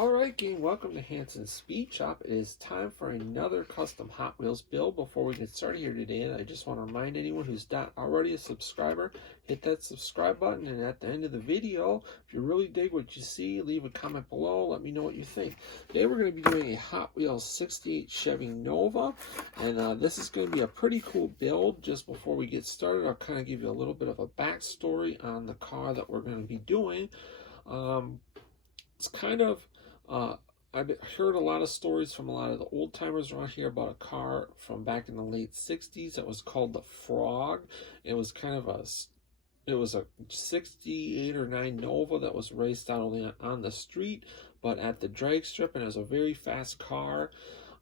Alright gang, welcome to Hansens Speed Shop. It is time for another custom Hot Wheels build. Before we get started here today, I just want to remind anyone who's not already a subscriber, hit that subscribe button, and at the end of the video, if you really dig what you see, leave a comment below, let me know what you think. Today we're going to be doing a Hot Wheels 68 Chevy Nova, and this is going to be a pretty cool build. Just before we get started, I'll kind of give you a little bit of a backstory on the car that we're going to be doing. It's kind of I've heard a lot of stories from a lot of the old timers around here about a car from back in the late 60s that was called the Frog. It was kind of it was a 68 or 9 Nova that was raced not only on the street but at the drag strip, and it was a very fast car.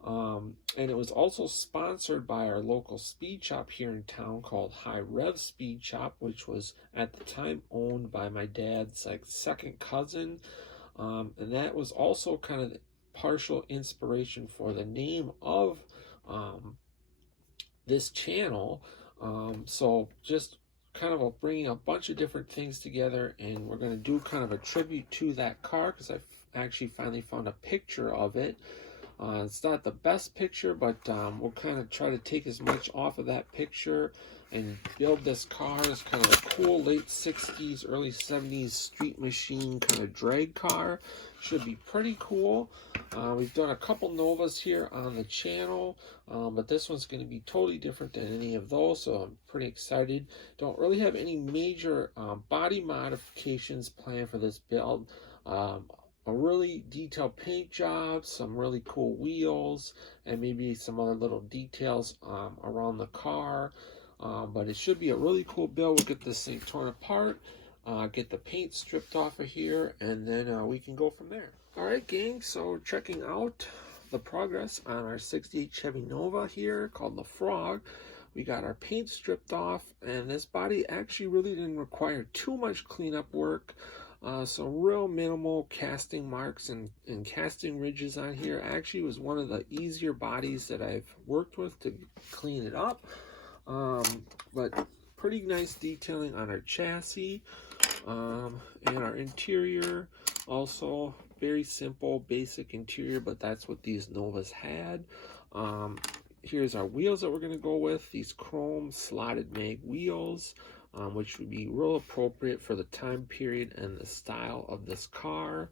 And it was also sponsored by our local speed shop here in town called High Rev Speed Shop, which was at the time owned by my dad's second cousin. And that was also kind of the partial inspiration for the name of this channel. So just kind of bringing a bunch of different things together, and we're going to do kind of a tribute to that car because I actually finally found a picture of it. It's not the best picture, but we'll kind of try to take as much off of that picture and build this car as kind of a cool late 60s, early 70s street machine kind of drag car. Should be pretty cool. We've done a couple Novas here on the channel, but this one's going to be totally different than any of those, so I'm pretty excited. Don't really have any major body modifications planned for this build. A really detailed paint job, some really cool wheels, and maybe some other little details around the car. But it should be a really cool build. We'll get this thing torn apart, get the paint stripped off of here, and then we can go from there. Alright gang, so checking out the progress on our 68 Chevy Nova here called the Frog. We got our paint stripped off, and this body actually really didn't require too much cleanup work. So real minimal casting marks and casting ridges on here. Actually was one of the easier bodies that I've worked with to clean it up. But pretty nice detailing on our chassis and our interior. Also very simple, basic interior, but that's what these Novas had. Here's our wheels that we're going to go with. These chrome slotted mag wheels, which would be real appropriate for the time period and the style of this car.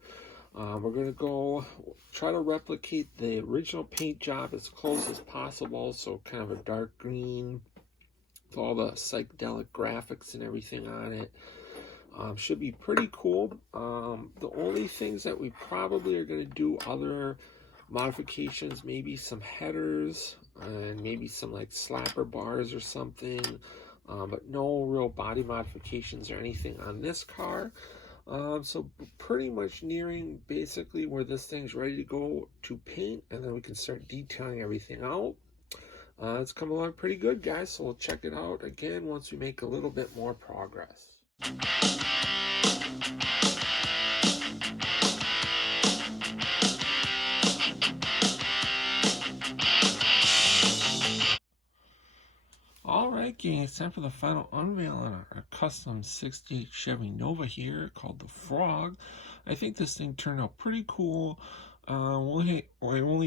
We're going to go try to replicate the original paint job as close as possible, so kind of a dark green with all the psychedelic graphics and everything on it. Should be pretty cool. The only things that we probably are going to do other modifications, maybe some headers and maybe some like slapper bars or something, but no real body modifications or anything on this car. So pretty much nearing basically where this thing's ready to go to paint, and then we can start detailing everything out. It's come along pretty good, guys, so we'll check it out again once we make a little bit more progress. Alright gang, it's time for the final unveil on our custom 68 Chevy Nova here called the Frog. I think this thing turned out pretty cool. I only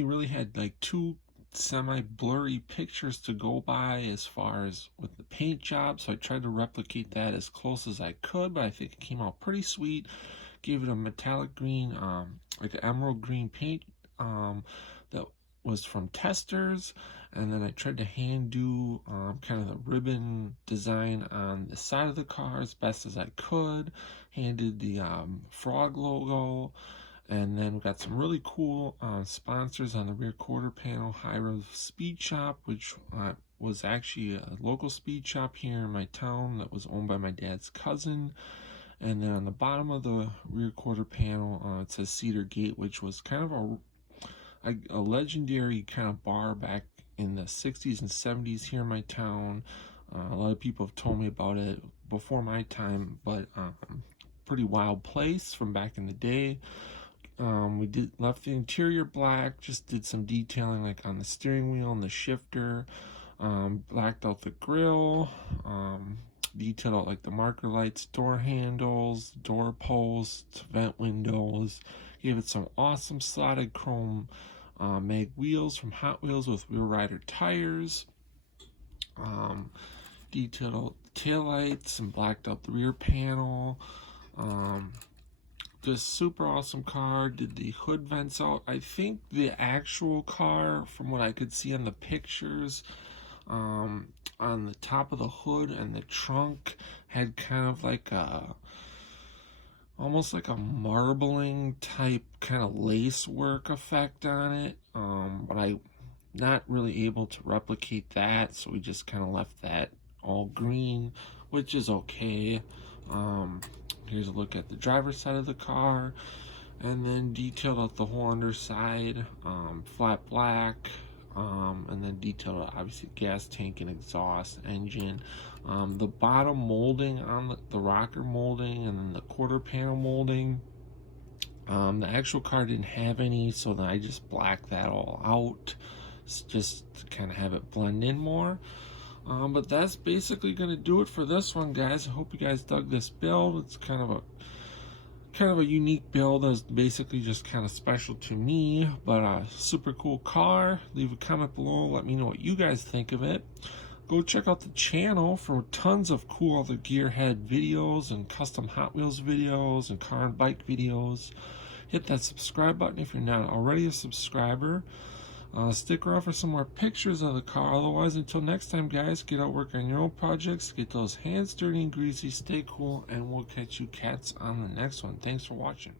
really had like 2 semi-blurry pictures to go by as far as with the paint job, so I tried to replicate that as close as I could, but I think it came out pretty sweet. Gave it a metallic green, like an emerald green paint that was from Testers, and then I tried to hand do kind of the ribbon design on the side of the car as best as I could. Handed the Frog logo. And then we got some really cool sponsors on the rear quarter panel. High Rev Speed Shop, which was actually a local speed shop here in my town that was owned by my dad's cousin. And then on the bottom of the rear quarter panel, it says Cedar Gate, which was kind of a legendary kind of bar back in the 60s and 70s here in my town. A lot of people have told me about it before my time, but pretty wild place from back in the day. We left the interior black, just did some detailing like on the steering wheel and the shifter, blacked out the grill, detailed out like the marker lights, door handles, door posts, vent windows, Gave it some awesome slotted chrome mag wheels from Hot Wheels with Wheel Rider tires. Detailed taillights and blacked out the rear panel. Just super awesome car. Did the hood vents out. I think the actual car, from what I could see in the pictures, on the top of the hood and the trunk had kind of like a, almost like a marbling type kind of lace work effect on it. But I'm not really able to replicate that, so we just kind of left that all green, which is okay. Here's a look at the driver's side of the car, and then detailed out the whole underside, flat black, and then detailed obviously gas tank and exhaust, engine, the bottom molding on the rocker molding, and then the quarter panel molding. The actual car didn't have any, so then I just blacked that all out, just to kind of have it blend in more. But that's basically going to do it for this one, guys. I hope you guys dug this build. It's kind of a unique build that's basically just kind of special to me, but a super cool car. Leave a comment below, let me know what you guys think of it. Go check out the channel for tons of cool other gearhead videos and custom Hot Wheels videos and car and bike videos. Hit that subscribe button if you're not already a subscriber. Stick around for some more pictures of the car. Otherwise, until next time, guys, get out, work on your own projects, get those hands dirty and greasy, stay cool, and we'll catch you cats on the next one. Thanks for watching.